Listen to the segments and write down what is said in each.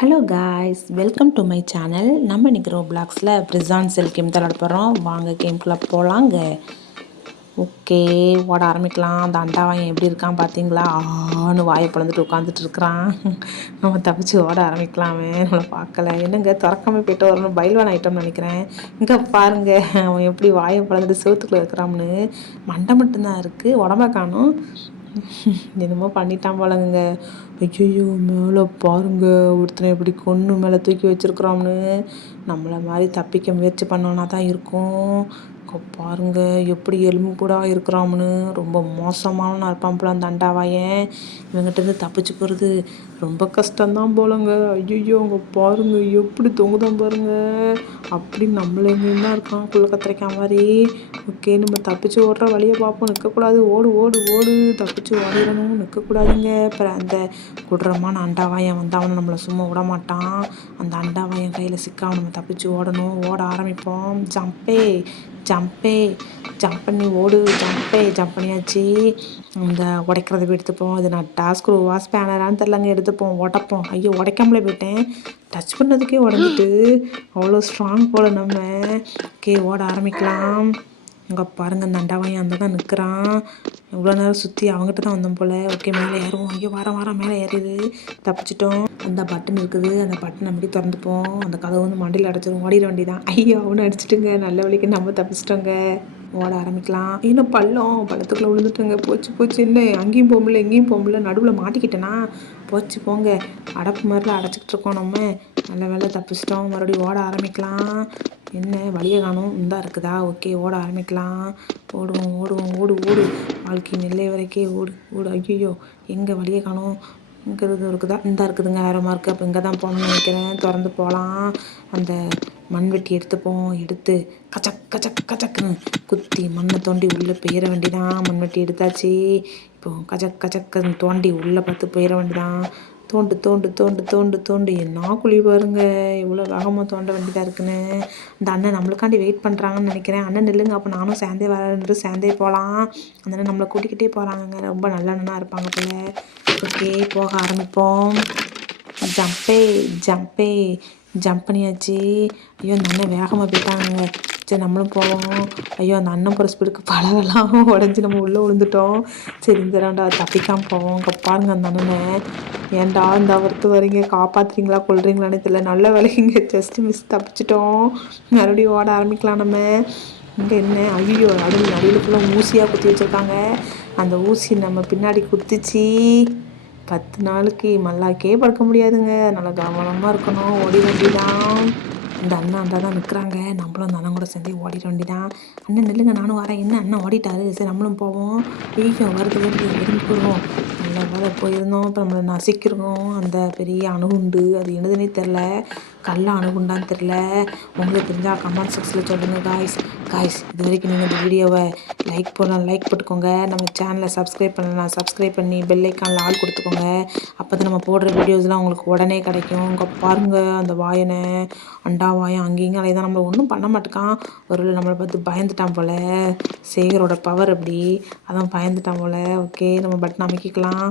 Hello guys, welcome to my channel. நம்ம இன்றைக்கி ரோப்ளாக்ஸில் பிரிசான் செல் game தான் விளாட போகிறோம். வாங்க கேம்குள்ளே போகலாங்க. ஓகே, ஓட ஆரம்பிக்கலாம். அந்த அண்டாவாயன் எப்படி இருக்கான் பார்த்தீங்களா? ஆன்னு வாயை பிளந்துட்டு உட்காந்துட்டு இருக்கிறான். நம்ம தப்பிச்சு ஓட ஆரம்பிக்கலாமே, நம்மளை பார்க்கல. என்னங்க திறக்காம போய்ட்டு வரணும், பைல்வான் ஐட்டம்னு நினைக்கிறேன். இங்கே பாருங்க, அவன் எப்படி வாயை பிளந்துட்டு செவத்துக்குள்ளே இருக்கிறான்னு. மண்டை மட்டும்தான் இருக்குது, உடம்ப காணும். என்னமோ பண்ணிட்டான் போலங்க. ஐயோ, மேலே பாருங்க, ஒருத்தனை எப்படி கொன்று மேலே தூக்கி வச்சிருக்கிறோம்னு. நம்மளை மாதிரி தப்பிக்க முயற்சி பண்ணோன்னா தான் இருக்கும். பாருங்க எப்படி எலும்பு கூட இருக்கிறோம்னு. ரொம்ப மோசமான இருப்பான் போல அந்த அண்டாவாயன். இவங்கிட்டேருந்து தப்பிச்சு போகிறது ரொம்ப கஷ்டம்தான் போலங்க. ஐயோ, அவங்க பாருங்க எப்படி தொங்குதான் பாருங்க. அப்படி நம்மள எங்கேயும் தான் இருக்கான் குள்ள கத்திரிக்கா மாதிரி. ஓகே, நம்ம தப்பிச்சு ஓடுற வழியை பார்ப்போம். நிற்கக்கூடாது, ஓடு ஓடு ஓடு, தப்பிச்சு ஓடிடணும், நிற்கக்கூடாதுங்க. அப்புறம் அந்த குடுறமான அண்டாவாயன் வந்து அவனை நம்மளை சும்மா விட மாட்டான். அந்த அண்டாவாயன் கையில் சிக்காம நம்ம தப்பிச்சு ஓடணும். ஓட ஆரம்பிப்போம். ஜம்பே ஜம்ப் பண்ணி ஓடு. ஜம்ப் பண்ணியாச்சு. இந்த உடைக்கிறத எடுத்துப்போம். இது நான் டாஸ்க் ஸ்பேனரான்னு தெரிலங்க, எடுத்துப்போம், உடைப்போம். ஐயோ, உடைக்காமலே போயிட்டேன். டச் பண்ணதுக்கே உடஞ்சிட்டு. அவ்வளோ ஸ்ட்ராங் போல் நம்ம. ஓகே, ஓட ஆரம்பிக்கலாம். அங்கே பாருங்கள், அந்த அண்டாவாயன் அந்த தான் நிற்கிறான். இவ்வளோ நேரம் சுற்றி அவங்ககிட்ட தான் வந்தோம் போல். ஓகே, மேலே ஏறுவோம். ஐயோ, வாரம் மேலே ஏறிது. தப்பிச்சிட்டோம். அந்த பட்டன் இருக்குது, அந்த பட்டன் அப்படி திறந்துப்போம். அந்த கதவு வந்து மண்டியில் அடைச்சிடும். ஓடிட வண்டி தான். ஐயோ, அவனு அடிச்சிட்டுங்க. நல்ல வழிக்கு நம்ம தப்பிச்சிட்டோங்க. ஓட ஆரம்பிக்கலாம். இன்னும் பள்ளத்துக்குள்ளே விழுந்துட்டோங்க. போச்சு. என்ன அங்கேயும் போக முடியல, எங்கேயும் போக முடியல. நடுவில் மாட்டிக்கிட்டேனா? போச்சு போங்க. அடப்பு மாதிரிலாம் அடைச்சிக்கிட்டு இருக்கோம் நம்ம. நல்ல வேலை தப்பிச்சிட்டோம். மறுபடியும் ஓட ஆரம்பிக்கலாம். என்ன வழியை காணும், இந்தா இருக்குதா? ஓகே, ஓட ஆரம்பிக்கலாம். ஓடுவோம். ஓடு. வாழ்க்கை நெல்லை வரைக்கே ஓடு. ஐயோ, எங்கே வழியை காணும்? இங்கே இருக்குதா? இந்தா இருக்குதுங்க, ஆரமாக இருக்குது. அப்போ இங்கே தான் போகணும்னு நினைக்கிறேன். திறந்து போகலாம். அந்த மண்வெட்டி எடுத்து கச்சக்குன்னு குத்தி மண்ணை தோண்டி உள்ளே போயிட வேண்டிதான். மண்வெட்டி எடுத்தாச்சு. இப்போ கச்சக்குன்னு தோண்டி உள்ளே பார்த்து போயிட வேண்டிதான். தோண்டு. என்ன குழி பாருங்க, இவ்வளோ வேகமாக தோண்ட வேண்டியதாக இருக்குன்னு. இந்த அண்ணன் நம்மளுக்காண்டி வெயிட் பண்ணுறாங்கன்னு நினைக்கிறேன். அண்ணன் நில்லுங்க, அப்போ நானும் சேர்ந்தே போகலாம். அந்த அண்ணன் நம்மளை கூட்டிக்கிட்டே போகிறாங்கங்க. ரொம்ப நல்ல அண்ணனாக இருப்பாங்க போல. ஓகே, போக ஆரம்பிப்போம். ஜம்ப் பண்ணியாச்சு. ஐயோ, அந்த அண்ணன் வேகமாக போயிட்டாங்க. சரி, நம்மளும் போவோம். ஐயோ, அந்த அண்ணன் போகிற ஸ்பீடுக்கு பழகெல்லாம் உடஞ்சி நம்ம உள்ளே விழுந்துட்டோம். சரி, இந்த ரெண்டா தப்பிக்காமல் போவோம். இங்கே பாருங்க, அந்த அண்ணனை ஏன்டா இந்த அவர்த்து வரீங்க, காப்பாற்றுறீங்களா கொள்றீங்களான்னு தெரியல. நல்ல வேலைங்க, ஜஸ்ட் மிஸ், தப்பிச்சிட்டோம். மறுபடியும் ஓட ஆரம்பிக்கலாம் நம்ம. இங்கே என்ன? ஐயோ, நடுவில் ஃபுல்லாக ஊசியாக குத்தி வச்சுருக்காங்க. அந்த ஊசி நம்ம பின்னாடி குத்திச்சு. 10 நாளைக்கு மல்லாக்கே படுக்க முடியாதுங்க. நல்லா கவனமாக இருக்கணும். ஓடிட வேண்டிதான். இந்த அண்ணன் தான் நிற்கிறாங்க. நம்மளும் அந்த அண்ணன் கூட சேர்ந்து ஓடிட வேண்டிதான். அண்ணன் நில்லுங்க, நானும் வரேன். என்ன அண்ணன் ஓடிட்டாரு? சரி, நம்மளும் போவோம். ஐயோ, வருது விரும்பி போடுவோம். நல்ல வேலை போயிருந்தோம். இப்போ நம்மளை நசிக்கிறோம். அந்த பெரிய அணுகுண்டு, அது என்னதுன்னே தெரில. கல்ல அணுகுண்டான்னு தெரில. உங்களுக்கு தெரிஞ்சால் கமெண்ட் செக்ஷனில் சொல்லுங்கள் காய்ஸ். இது வரைக்கும் நீங்கள் இந்த வீடியோவை லைக் போட்டுக்கோங்க. நம்ம சேனலை சப்ஸ்கிரைப் பண்ணலாம். சப்ஸ்கிரைப் பண்ணி பெல் ஐக்கானில் ஆள் கொடுத்துக்கோங்க. அப்போ தான் நம்ம போடுற வீடியோஸ்லாம் உங்களுக்கு உடனே கிடைக்கும். இங்கே பாருங்கள், அந்த வாயனை அண்டாவாயன் அங்கேயும் அலையை தான். நம்மளை ஒன்றும் பண்ண மாட்டேக்கான். ஒரு நம்மளை பார்த்து பயந்துட்டான் போல். சேகரோட பவர் அப்படி, அதான் பயந்துட்டான் போல். ஓகே, நம்ம பட்டன் அமைக்கிக்கலாம்.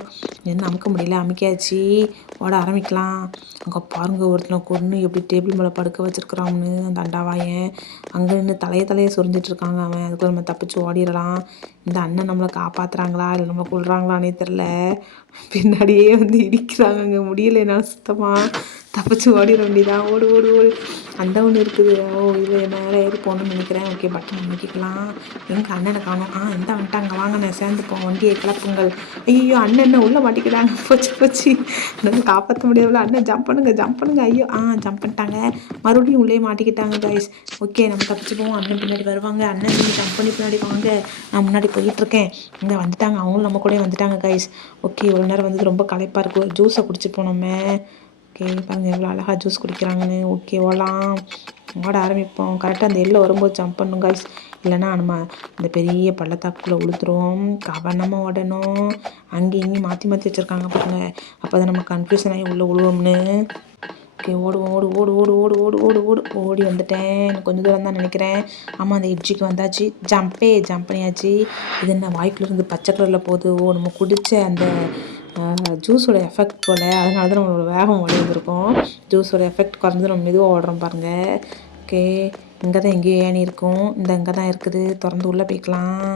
என்ன அமுக்க முடியல, அமைக்காச்சு. ஓட ஆரம்பிக்கலாம். அங்கே பாருங்க, ஒருத்தனை கொன்று எப்படி டேபிள் மேலே படுக்க வச்சிருக்கிறான்னு அந்த அண்டாவாயன். அங்கே நின்று தலையை சொரிஞ்சிட்டு இருக்காங்க அவன். அதுக்குள்ள நம்ம தப்பிச்சு ஓடிடலாம். இந்த அண்ணன் நம்மளை காப்பாற்றுறாங்களா இல்லை நம்மளை கொள்றாங்களானே தெரில. பின்னாடியே வந்து இடிக்கிறாங்க. முடியலை என்னால் சுத்தமாக. தப்பிச்சு ஓடிட வேண்டியதான். ஓடு. அந்த ஒன்று இருக்குது. ஓ, இது மேலே ஏறி போகணும்னு நினைக்கிறேன். ஓகே, பட்டன் அமைக்கிக்கலாம். எங்கள் அண்ணனை காணும். இந்த வந்துட்டாங்க. வாங்க, நான் சேர்ந்துப்போம். வண்டியை கிளப்புங்கள். ஐயோ, அண்ணன் உள்ளே மாட்டிக்கிட்டாங்க. போச்சு. அண்ணன் காப்பாற்ற முடியாதுல. அண்ணன் ஜம்ப் பண்ணுங்க. ஐயோ, ஜம்ப் பண்ணிட்டாங்க. மறுபடியும் உள்ளே மாட்டிக்கிட்டாங்க காய்ஸ். ஓகே, நம்ம தப்பிச்சு போவோம். அண்ணன் பின்னாடி வருவாங்க. அண்ணன் நீங்கள் ஜம்ப் பண்ணி பின்னாடி வாங்க. நான் முன்னாடி போயிட்டுருக்கேன். இங்கே வந்துட்டாங்க. அவங்களும் நம்ம கூட வந்துட்டாங்க காய்ஸ். ஓகே, இவ்வளோ நேரம் வந்து ரொம்ப களைப்பாக இருக்குது. ஒரு ஜூஸை குடிச்சுப்போம் நம்ம. ஓகே, பாருங்கள் எவ்வளோ அழகாக ஜூஸ் குடிக்கிறாங்கன்னு. ஓகே, ஓட ஆரம்பிப்போம். கரெக்டாக அந்த எல்லை வரும்போது ஜம்ப் பண்ணும் காய்ஸ். இல்லைன்னா நம்ம இந்த பெரிய பள்ளத்தாக்குள்ளே உளுத்துருவோம். கவனமாக ஓடணும். அங்கேயும் இங்கேயும் மாற்றி வச்சுருக்காங்க பாருங்க. அப்போ தான் நம்ம கன்ஃபியூஷன் ஆகி உள்ளே விழுவோம்னு. ஓகே, ஓடி வந்துட்டேன். எனக்கு கொஞ்சம் தூரம் தான் நினைக்கிறேன். ஆமாம், அந்த எட்ஜுக்கு வந்தாச்சு. ஜம்ப் பண்ணியாச்சு. இது என்ன வாய்க்குள்ளேருந்து பச்சை கலரில் போகுது? நம்ம குடித்த அந்த ஜூஸோட எஃபெக்ட் போல், அதனால தான் நம்மளோட வேகம் ஓடி வந்திருக்கோம். ஜூஸோட எஃபெக்ட் குறைஞ்சு நம்ம மெதுவாக ஓடுறோம் பாருங்கள். ஓகே, இங்கே தான் எங்கேயோ ஏணி இருக்கும். இங்கே தான் இருக்குது. திறந்து உள்ளே போய்க்கலாம்.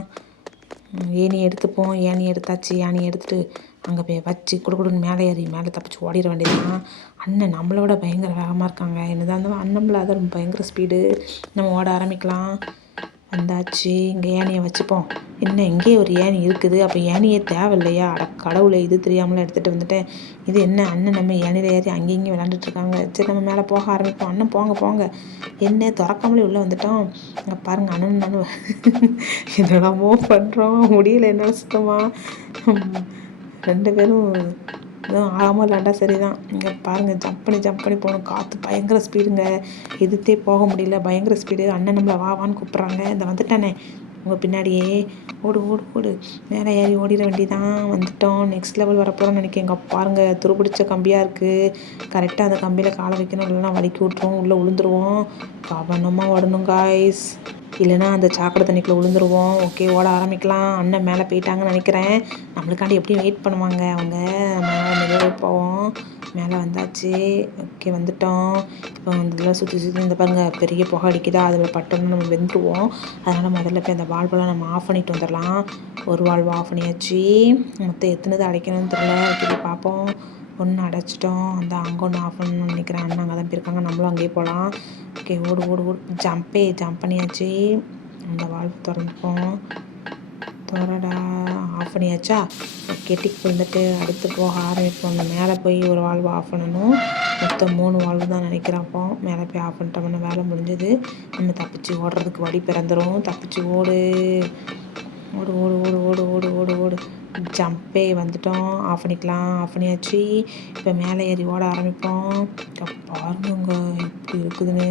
ஏணி எடுத்துப்போம். ஏணி எடுத்தாச்சு. ஏணி எடுத்துகிட்டு அங்கே போய் வச்சு கொடுன்னு மேலே ஏறி மேலே தப்பிச்சு ஓடிட வேண்டியதுதான். அண்ணன் நம்மளோட பயங்கர வேகமாக இருக்காங்க. என்னதான் இருந்தாலும் அண்ணன் தான் ரொம்ப பயங்கர ஸ்பீடு. நம்ம ஓட ஆரம்பிக்கலாம். வந்தாச்சு. இங்கே ஏணியை வச்சுப்போம். என்ன இங்கே ஒரு ஏணி இருக்குது, அப்போ ஏணியே தேவையில்லையா? கடவுளை, இது தெரியாமலாம் எடுத்துகிட்டு வந்துட்டேன். இது என்ன அண்ணன் நம்ம ஏணியில் ஏறி அங்கேயும் இங்கேயும் விளாண்டுட்ருக்காங்க. சரி, நம்ம மேலே போக ஆரம்பிப்போம். அண்ணன் போங்க போங்க. என்ன திறக்காமலே உள்ளே வந்துட்டோம். இங்கே பாருங்கள், அண்ணன் நானும் என்னெல்லாமோ பண்ணுறோம். முடியல என்னால் சுத்தமாக. 2 பேரும் ஆகாமல் விளாண்டா சரிதான். இங்கே பாருங்கள், ஜம்ப் பண்ணி போகணும். காற்று பயங்கர ஸ்பீடுங்க. எதிர்த்தே போக முடியல, பயங்கர ஸ்பீடு. அண்ணன் நம்மளை வான்னு கூப்பிட்றாங்க. இந்த வந்துட்டானே உங்கள் பின்னாடியே. ஓடு ஓடு ஓடு. மேலே ஏறி ஓடிட வேண்டியதான். வந்துட்டோம். நெக்ஸ்ட் லெவல் வரப்போகிறோம்னு நினைக்கிறேன். இங்கே பாருங்கள், துருப்பிடிச்ச கம்பியாக இருக்குது. கரெக்டாக அந்த கம்பியில் காலை வைக்கணும், இல்லைன்னா வலிக்கி விட்ருவோம், உள்ளே விழுந்துருவோம். கவனமாக ஓடணும் காய்ஸ், இல்லைன்னா அந்த சாக்கடை தண்ணிக்குள்ளே விழுந்துருவோம். ஓகே, ஓட ஆரம்பிக்கலாம். அண்ணன் மேலே போயிட்டாங்கன்னு நினைக்கிறேன். நம்மளுக்காண்டி எப்படியும் வெயிட் பண்ணுவாங்க அவங்க. மேலே மெதுவாக போவோம். மேலே வந்தாச்சு. ஓகே, வந்துட்டோம். இப்போ வந்து இதெல்லாம் சுற்றி இந்த பாருங்கள், பெரிய புகை அடிக்குதா, அதில் பட்டோம்னா நம்ம வெந்துருவோம். அதனால் முதல்ல போய் அந்த வால்வெல்லாம் நம்ம ஆஃப் பண்ணிட்டு வந்துடலாம். ஒரு வால்வு ஆஃப் பண்ணியாச்சு. மொத்தம் எத்தனை அடைக்கணும்னு தெரியல. ஓகே, பார்ப்போம். ஒன்று அடைச்சிட்டோம். அந்த அங்கே ஒன்று ஆஃப் பண்ணணும்னு நினைக்கிறேன். அண்ணன் அங்கே தான் போயிருக்காங்க. நம்மளும் அங்கேயே போகலாம். ஓகே, ஓடு ஓடு ஓடு. ஜம்ப் பண்ணியாச்சு. அந்த வால்வு திறந்துப்போம். திறடா. ஆஃப் பண்ணியாச்சா? ஓகே, டிக் வந்துட்டு அடுத்து போக ஆரம்பிப்போம். அந்த மேலே போய் ஒரு வால்வு ஆஃப் பண்ணணும். மொத்தம் 3 வால்வு தான் நினைக்கிறேன். அப்போ மேலே போய் ஆஃப் பண்ணிட்டோம்னா வேலை முடிஞ்சது. நம்ம தப்பிச்சு ஓடுறதுக்கு வழி பிறந்துடும். தப்பிச்சு ஓடு ஓடு ஓடு ஓடு ஓடு ஓடு ஓடு ஓடு. ஜம்பே வந்துட்டோம். ஆஃப் பண்ணிக்கலாம். ஆஃப் பண்ணியாச்சு. இப்போ மேலே ஏறி ஓட ஆரம்பிப்போம். பாருங்க இப்படி இருக்குதுன்னு.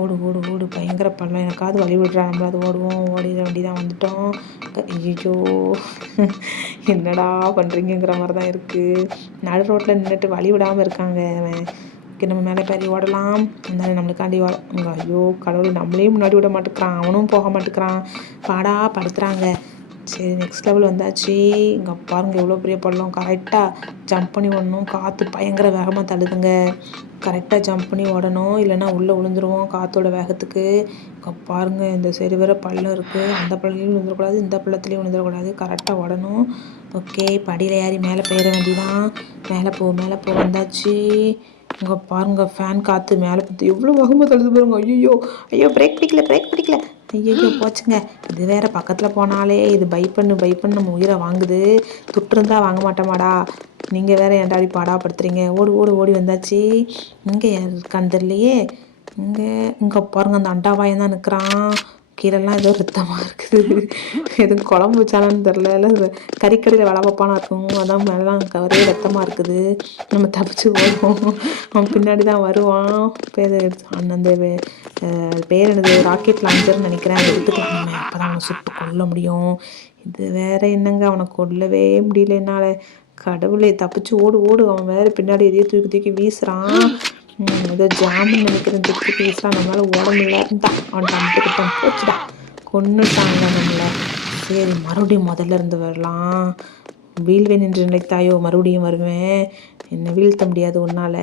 ஓடு ஓடு ஓடு. பயங்கர பள்ளம். எனக்காவது வழி விடுறா, நம்மளாவது ஓடுவோம். ஓடிட வேண்டிதான். வந்துட்டோம். ஐயோ, என்னடா பண்ணுறீங்கிற மாதிரி தான் இருக்குது. நடு ரோட்டில் நின்றுட்டு வழி விடாமல் இருக்காங்க. ஓகே, நம்ம மேலே பேரி ஓடலாம். இருந்தாலும் நம்மளுக்காண்டி ஐயோ கடவுள், நம்மளையும் முன்னாடி விட மாட்டேங்கிறான், அவனும் போக மாட்டேங்கிறான். பாடா படுத்துகிறாங்க. சரி, நெக்ஸ்ட் லெவல் வந்தாச்சு. இங்கே பாருங்கள், எவ்வளோ பெரிய பள்ளம். கரெக்டாக ஜம்ப் பண்ணி ஓடணும். காற்று பயங்கர வேகமாக தள்ளுதுங்க. கரெக்டாக ஜம்ப் பண்ணி ஓடணும், இல்லைன்னா உள்ளே விழுந்துருவோம் காற்றோட வேகத்துக்கு. இங்கே பாருங்கள், இந்த சைடு வேறு பள்ளம் இருக்குது. அந்த பள்ளத்துலேயும் விழுந்துடக்கூடாது, இந்த பள்ளத்துலேயும் விழுந்துடக்கூடாது. கரெக்டாக ஓடணும். ஓகே, படியில் ஏறி மேலே போயிட வேண்டியதான். மேலே போ வந்தாச்சு. இங்கே பாருங்கள், ஃபேன் காற்று மேலே பார்த்து எவ்வளோ வேகமாக தள்ளுது பாருங்க. ஐயோ பிரேக் பிடிக்கல. ஐயோ போச்சுங்க. இது வேறு பக்கத்தில் போனாலே இது பை பண்ணு நம்ம உயிரை வாங்குது. துட்டுருந்தா வாங்க மாட்டோமாடா. நீங்கள் வேறு ஏன்டாடி பாடாப்படுத்துறீங்க. ஓடி வந்தாச்சு. இங்கே இருக்கான்னு தெரியலையே. இங்கே பாருங்கள், அந்த அண்டாவாயம் தான் நிற்கிறான். கீழெல்லாம் ஏதோ ரத்தமாக இருக்குது. எதுவும் குழம்பு வச்சாலான்னு தெரில, இல்லை கறிக்கடையில் வேலை பார்ப்பானா இருக்கும். அதான் மேலாம் ஒரே ரத்தமாக இருக்குது. நம்ம தப்பிச்சு போடுவோம். அவன் பின்னாடி தான் வருவான். பேர் அந்த பேர் என்னது, ராக்கெட் லான்ச்சர்னு நினைக்கிறேன். அதை எடுத்துக்கலாம். நம்ம அப்போ தான் அவனை சுட்டு கொல்ல முடியும். இது வேறு என்னங்க, அவனை கொல்லவே முடியல என்னால். கடவுளே, தப்பிச்சு ஓடு. அவன் வேறு பின்னாடி எதையோ தூக்கி வீசுகிறான். ஏதோ ஜாமுன்னு நினைக்கிறேன். தூக்கி வீசுகிறான். நம்மளால் ஓட முடியல. அவன் தம்பிக்கிட்டான். போச்சுடா, கொன்னுட்டாங்க நம்மளை. சரி, மறுபடியும் முதல்ல இருந்து வரலாம். வீழ்வேன் என்று நினைத்தாயோ, மறுபடியும் வருவேன். என்னை வீழ்த்த முடியாது உன்னால்.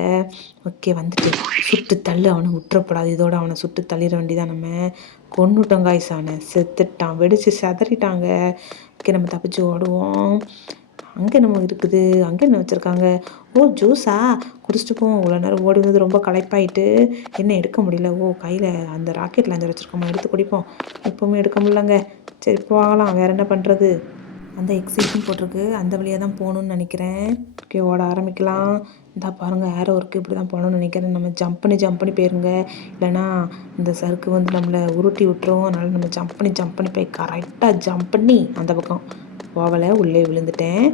ஓகே, வந்துட்டு சுட்டு தள்ளு. அவனை விட்டுறப்படாது. இதோட அவனை சுட்டு தள்ளிட வேண்டியதான். நம்ம கொன்னுட்டோம் காய்ஸ். அவனை செத்துட்டான். வெடித்து செதறிட்டாங்க. ஓகே, நம்ம தப்பிச்சு ஓடுவோம். அங்கே நம்ம இருக்குது. அங்கே என்ன வச்சுருக்காங்க? ஓ, ஜூஸா? குடிச்சிட்டு போவோம். இவ்வளோ நேரம் ஓடி வந்து ரொம்ப களைப்பாயிட்டு என்ன எடுக்க முடியல. ஓ, கையில் அந்த ராக்கெட் லாஞ்சர் வச்சுருக்கோமா, எடுத்து குடிப்போம். இப்போவுமே எடுக்க முடியலங்க. சரி, போகலாம். வேறு என்ன பண்ணுறது? அந்த எக்ஸிட்டும் போட்டிருக்கு. அந்த வழியாக தான் போகணுன்னு நினைக்கிறேன். ஓகே, ஓட ஆரம்பிக்கலாம். இந்த பாருங்கள், ஏரோ இருக்குது. இப்படி தான் போகணுன்னு நினைக்கிறேன். நம்ம ஜம்ப் பண்ணி போயிருங்க, இல்லைனா இந்த சறுக்கு வந்து நம்மளை உருட்டி விட்டுரும். அதனால் நம்ம ஜம்ப் பண்ணி போய் கரெக்டாக ஜம்ப் பண்ணி அந்த பக்கம் போகலை, உள்ளே விழுந்துட்டேன்.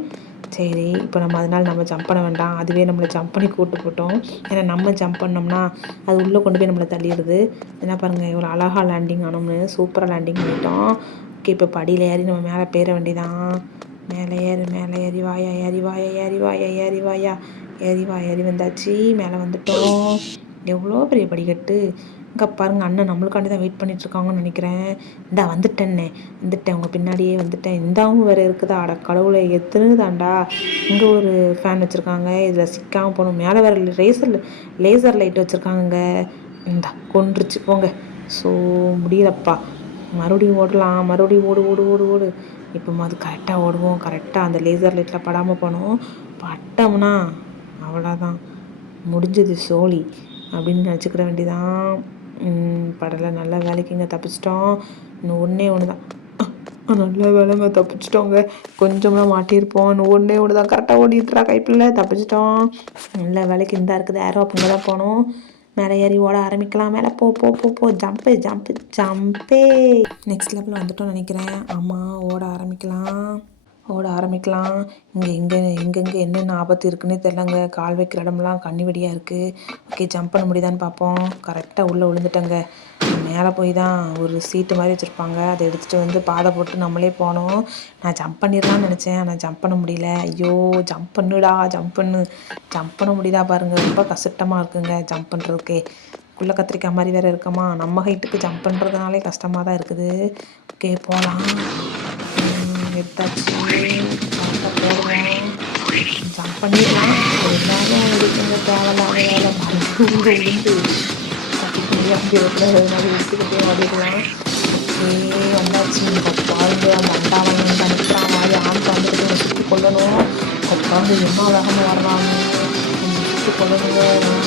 சரி, இப்போ நம்ம ஜம்ப் பண்ண வேண்டாம். அதுவே நம்மளை ஜம்ப் பண்ணி கூப்பிட்டு போட்டோம். ஏன்னா நம்ம ஜம்ப் பண்ணோம்னா அது உள்ளே கொண்டு போய் நம்மளை தள்ளிடுது. என்ன பாருங்கள், இவ்வளோ அழகாக லேண்டிங் ஆனோம்னு. சூப்பராக லேண்டிங் பண்ணிட்டோம். ஓகே, இப்போ படியில் ஏறி நம்ம மேலே போயிட வேண்டியதான். மேலே ஏறி வாயா. ஏறி வந்தாச்சு. மேலே வந்துட்டோம். எவ்வளோ பெரிய படிக்கட்டு. இங்கே பாருங்க அண்ணன் நம்மளுக்காண்டி தான் வெயிட் பண்ணிகிட்ருக்காங்கன்னு நினைக்கிறேன். இந்தா வந்துட்டேன்னே, வந்துட்டேன், உங்கள் பின்னாடியே வந்துட்டேன். இந்தாவும் வேறு இருக்குதா, அட கடவுளை எத்துனுதாண்டா. இங்கே ஒரு ஃபேன் வச்சுருக்காங்க, இதில் சிக்காமல் போகணும். மேலே வேறு லேசர் லைட் வச்சுருக்காங்க. இந்தா கொன்றுச்சு போங்க. ஸோ முடியலப்பா. மறுபடியும் ஓடலாம், மறுபடியும் ஓடு ஓடு ஓடு ஓடு. இப்போ கரெக்டாக ஓடுவோம், கரெக்டாக அந்த லேசர் லைட்டில் படாமல் போனோம். பட்டோம்னா அவ்வளோதான், முடிஞ்சது சோழி அப்படின்னு நினச்சிக்கிட வேண்டியதான். படலை, நல்ல வேலைக்குங்க தப்பிச்சிட்டோம். இன்னும் ஒன்று தான், நல்ல வேலைங்க தப்பிச்சிட்டோங்க. கொஞ்சம்லாம் மாட்டியிருப்போம். இன்னும் ஒன்று தான், கரெக்டாக ஓடிட்டுறா கைப்பில்லை, தப்பிச்சிட்டோம். நல்ல வேலைக்கு இந்த இருக்குது ஏரோ அப்படிங்க தான் போனோம். மேலே ஏறி ஓட ஆரம்பிக்கலாம். மேலே போ போ போ போ ஜம்பு ஜம்பு ஜம்பே. நெக்ஸ்ட் லெவலில் வந்துட்டோம்னு நினைக்கிறேன். ஆமாம், ஓட ஆரம்பிக்கலாம். எங்கெங்கே என்னென்ன ஆபத்து இருக்குன்னே தெரிலங்க. கால் வைக்கிற இடமெல்லாம் கண்ணி வெடியாக இருக்குது. ஓகே, ஜம்ப் பண்ண முடியுதான்னு பார்ப்போம். கரெக்டாக உள்ளே விழுந்துட்டேங்க. மேலே போய் தான் ஒரு சீட்டு மாதிரி வச்சுருப்பாங்க, அதை எடுத்துகிட்டு வந்து பாதை போட்டு நம்மளே போனோம். நான் ஜம்ப் பண்ணிடலான்னு நினச்சேன், ஆனால் ஜம்ப் பண்ண முடியல. ஐயோ, ஜம்ப் பண்ண முடியுதா பாருங்கள். ரொம்ப கஷ்டமாக இருக்குங்க ஜம்ப் பண்ணுறதுக்கே. குள்ளே கத்திரிக்காய் மாதிரி வேறு இருக்கமா, நம்ம ஹைட்டுக்கு ஜம்ப் பண்ணுறதுனாலே கஷ்டமாக தான் இருக்குது. ஓகே, போகலாம். எடுத்தாச்சு, போடுவோம், ஜம்ப் பண்ணிடலாம். எல்லாரும் இருக்குங்க, தேவையில்லாத வேலை விழுந்து கட்டிக்க முடியாது மாதிரி எடுத்துக்கிட்டே ஓடிடலாம். ஓகே, வந்தாச்சு. பாருங்க, அந்த அண்டாவன் தனிக்கிற மாதிரி ஆண் வந்துட்டு சுற்றி கொள்ளணும். உட்காந்து என்ன வேகமாக வரலாம்னு சுற்றி கொள்ளணுங்க.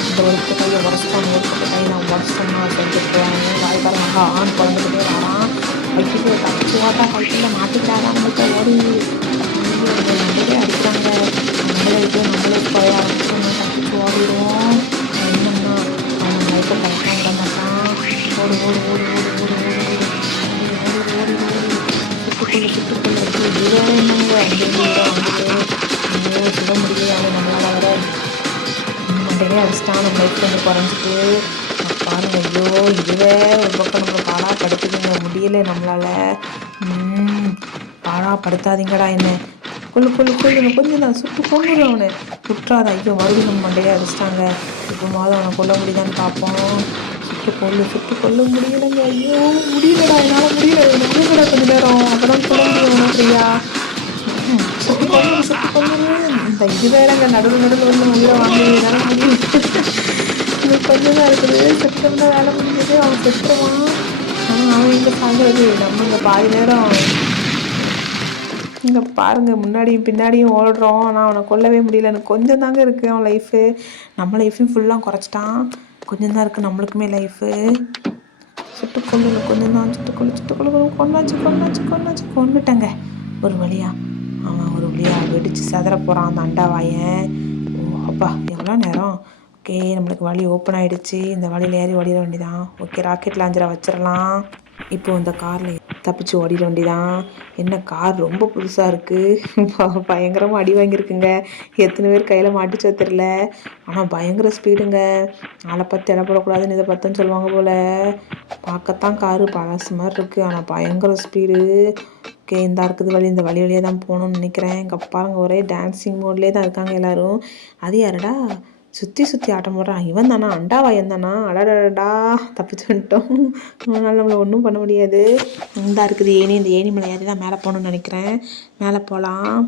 இந்த ஒருத்த கையை உடச்சிட்டான், ஒருத்த கையை நான் உடச்சிட்டோம்னா செஞ்சுட்டு போவாங்க. வாய்ப்பாருங்க, ஆண் குழந்தைக்கிட்டே வரான். வைக்கிட்டு தப்பிச்சு ஓட்டா கையில் மாட்டிக்கிட்டாதான் நம்மளுக்கு ஓடி நம்மளே அடிக்கிறாங்க. நம்மளே குறைய ஆரம்பிச்சோம்னா தப்பிச்சு ஓடிடுவோம். என்னன்னா அவன் லைட்டை கரெக்டாக விட மாட்டான். ஓடு ஓடு ஓடு ஓடு ஓடு ஓடு ஓடு ஓடி ஓடி சுட்டுக்கொள்ள இதுவே என்னங்க அங்கேருந்து வந்துட்டு சுட முடியல. அவன் நம்மளால் வர மண்டையே அடிச்சிட்டான். நம்ம லைஃப் கொஞ்சம் குறைஞ்சிட்டு பாருங்க. ஐயோ, இதுவே ஒரு பக்கம் நம்மளை பாடாப்படுத்துதுங்க. முடியலை நம்மளால். பாடாப்படுத்தாதீங்கடா என்ன. கொஞ்சம் தான் சுட்டு கொண்டுடும் அவனை. குற்றாத. ஐயோ, மறுபடியும் நம்ம மண்டையை அடிச்சிட்டாங்க. இப்போ அவனை கொல்ல முடியுதான்னு பார்ப்போம். சுட்டு கொல்ல முடியலைங்க. ஐயோ, முடியலடா, என்னால் முடியல. முடியலடா, கொஞ்சம் நேரம் அப்புறம் கொல்ல முடியும் ஃப்ரீயா. சுட்டு கொண்டு இந்த இது வேறங்க நடுவில் வந்து உயிரை வாங்கினால முடியும். இன்னும் கொஞ்சம் தான் இருக்குது. செப்டம்பர் தான் வேலை முடிஞ்சது. அவன் செத்துருவான். ஆனால் அவன் எங்கே சாகிறது. நம்ம இங்கே பாதி நேரம் இங்கே பாருங்கள், முன்னாடியும் பின்னாடியும் ஓடுறோம். ஆனால் அவனை கொல்லவே முடியல. எனக்கு கொஞ்சம் தாங்க இருக்குது அவன் லைஃபு. நம்ம லைஃபையும் ஃபுல்லாக குறைச்சிட்டான். கொஞ்சம் தான் இருக்குது நம்மளுக்குமே லைஃபு. சுட்டுக்கொள்ளு, கொஞ்சம் தான் கொண்டுட்டேங்க ஒரு வழியாக. அவன் ஒரு வழியாக வெடித்து செதற போகிறான் அந்த அண்டாவாயன். ஓ அப்பா, எவ்வளோ நேரம். ஓகே, நம்மளுக்கு வழி ஓப்பன் ஆகிடுச்சு. இந்த வழியில் ஏறி ஓடிட வேண்டியதான். ஓகே, ராக்கெட் லாஞ்சரை வச்சிடலாம். இப்போது இந்த காரில் தப்பிச்சு ஓடிட வேண்டியதான். என்ன கார் ரொம்ப புதுசாக இருக்குது. பயங்கரமாக அடி வாங்கியிருக்குங்க. எத்தனை பேர் கையில் மாட்டிச்சோ தெரில. ஆனால் பயங்கர ஸ்பீடுங்க. ஆளை பார்த்து இடப்படக்கூடாதுன்னு இதை பார்த்தோன்னு சொல்லுவாங்க போல். பார்க்கத்தான் காரு பழசு மாதிரி இருக்குது, ஆனால் பயங்கர ஸ்பீடு. ஓகே, இந்த இருக்குது வழி. இந்த வழியிலே தான் போகணும்னு நினைக்கிறேன். இங்கே பாருங்க, ஒரே டான்ஸிங் மோட்லேயே தான் இருக்காங்க எல்லோரும். அது யாருடா சுற்றி ஆட்டம் போடுறான்? இவன் தானா, அண்டாவாயன் தானா? அடடா, தப்பிச்சு வந்துட்டோம். அதனால் நம்மளை ஒன்றும் பண்ண முடியாது. இந்த இருக்குது ஏணி. இந்த ஏணி மலை ஏறி தான் மேலே போகணுன்னு நினைக்கிறேன். மேலே போகலாம்.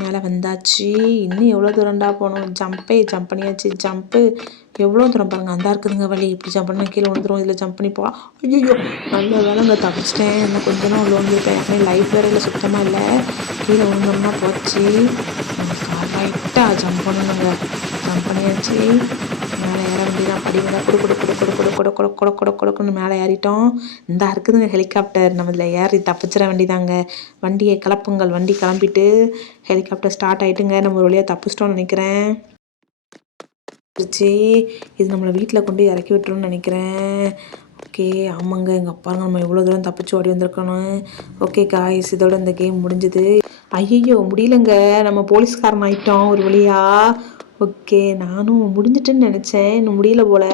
மேலே வந்தாச்சு. இன்னும் எவ்வளோ தூரம்டா போகணும். ஜம்ப் பண்ணியாச்சு. ஜம்ப்பு எவ்வளோ தூரம் பாருங்கள். அந்த இருக்குதுங்க வழி. இப்படி ஜம்ப் பண்ணால் கீழே விழுந்துடும். இதில் ஜம்ப் பண்ணி போகலாம். ஐயோ, நல்ல வேலைங்க தப்பிச்சிட்டேன். இன்னும் கொஞ்சம் தான் உள்ள வந்துருக்கேன். யாருமே லைஃப் வேறு இல்லை, சுத்தமாக இல்லை. கீழே விழுந்தோம்னா போச்சு. கரெக்டாக ஜம்ப் பண்ணணுங்க. ஜம்ப் பண்ணியாச்சு. மேலே ஏற வேண்டியதான். படிவெல்லாம் கொடுக்குன்னு மேலே ஏறிட்டோம். இந்த இருக்குதுங்க ஹெலிகாப்டர். நம்ம இதில் ஏறி தப்பிச்சிட வேண்டியதாங்க. வண்டியை கிளப்புங்கள். வண்டி கிளம்பிட்டு ஹெலிகாப்டர் ஸ்டார்ட் ஆகிட்டுங்க. நம்ம ஒரு வழியாக தப்பிச்சிட்டோம்னு நினைக்கிறேன். இது நம்மளை வீட்டில் கொண்டு இறக்கி விட்டுருன்னு நினைக்கிறேன். ஓகே, ஆமாங்க. எங்கள் அப்பாங்க நம்ம எவ்வளோ தூரம் தப்பிச்சு ஓடி வந்திருக்கணும். ஓகே காய்ஸ், இதோட இந்த கேம் முடிஞ்சுது. ஐயோ, முடியலங்க. நம்ம போலீஸ்காரன் ஆகிட்டோம் ஒரு வழியாக. ஓகே, நானும் முடிஞ்சிட்டுன்னு நினச்சேன். இன்னும் முடியல போல்.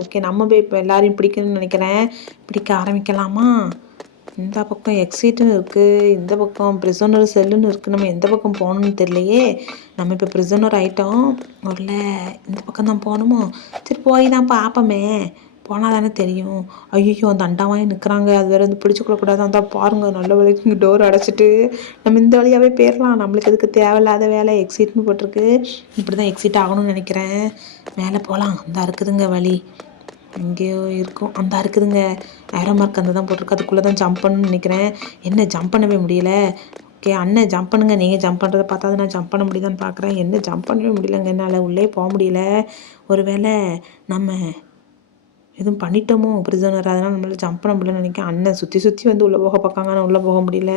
ஓகே, நம்ம போய் இப்போ எல்லாரையும் பிடிக்கணும்னு நினைக்கிறேன். பிடிக்க ஆரம்பிக்கலாமா? இந்த பக்கம் எக்ஸிட்னு இருக்குது, இந்த பக்கம் ப்ரிசனர் செல்லுன்னு இருக்குது. நம்ம எந்த பக்கம் போகணுன்னு தெரியலையே. நம்ம இப்போ ப்ரிசனர் ஆகிட்டோம். ஒரு இந்த பக்கம் தான் போகணுமோ? சரி, போய் தான் பார்ப்போமே. போனால் தானே தெரியும். ஐயோ அந்த அண்டாவாயே நிற்கிறாங்க, அது வேறு வந்து பிடிச்சிக்கொள்ளக்கூடாது. அந்த பாருங்கள் நல்ல வேலைக்கு இங்கே டோர் அடைச்சிட்டு நம்ம இந்த வழியாகவே போயிடலாம். நம்மளுக்கு எதுக்கு தேவையில்லாத வேலை. எக்ஸிட்னு போட்டிருக்கு, இப்படி தான் எக்ஸிட் ஆகணும்னு நினைக்கிறேன். மேலே போகலாம். அந்த இருக்குதுங்க வழி, எங்கேயோ இருக்கும். அந்த இருக்குதுங்க ஏரோ மார்க் அந்த தான் போட்டிருக்கு, அதுக்குள்ளே தான் ஜம்ப் பண்ணணும்னு நினைக்கிறேன். என்ன ஜம்ப் பண்ணவே முடியல. ஓகே அண்ணன் ஜம்ப் பண்ணுங்க. நீங்கள் ஜம்ப் பண்ணுறதை பார்த்தா நான் ஜம்ப் பண்ண முடியுதான்னு பார்க்குறேன். என்ன ஜம்ப் பண்ணவே முடியலங்க, என்னால் உள்ளே போக முடியல. ஒருவேளை நம்ம எதுவும் பண்ணிட்டோமோ பிரிசனர், அதனால் நம்மளால் ஜம்ப் பண்ண முடியலன்னு நினைக்கிறேன். அண்ணன் சுற்றி சுற்றி வந்து உள்ளே போக பார்க்காங்க, ஆனால் உள்ளே போக முடியல.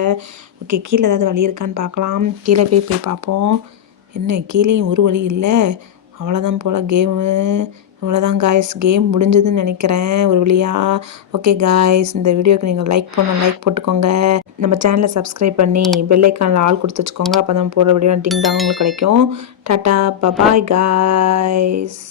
ஓகே கீழே ஏதாவது வழி இருக்கான்னு பார்க்கலாம். கீழே போய் பார்ப்போம். என்ன கீழேயும் ஒரு வழி இல்லை. அவ்வளோதான் போல் கேமு. அவ்வளோதான் காய்ஸ், கேம் முடிஞ்சதுன்னு நினைக்கிறேன் ஒரு வழியா. ஓகே காய்ஸ், இந்த வீடியோக்கு நீங்கள் லைக் போட்டுக்கோங்க. நம்ம சேனலை சப்ஸ்கிரைப் பண்ணி பெல் ஐக்கானில் ஆல் கொடுத்து வச்சுக்கோங்க. அப்போ தான் போடுற வீடியோ டிங் டாங் உங்களுக்கு கிடைக்கும். Tata bye bye guys.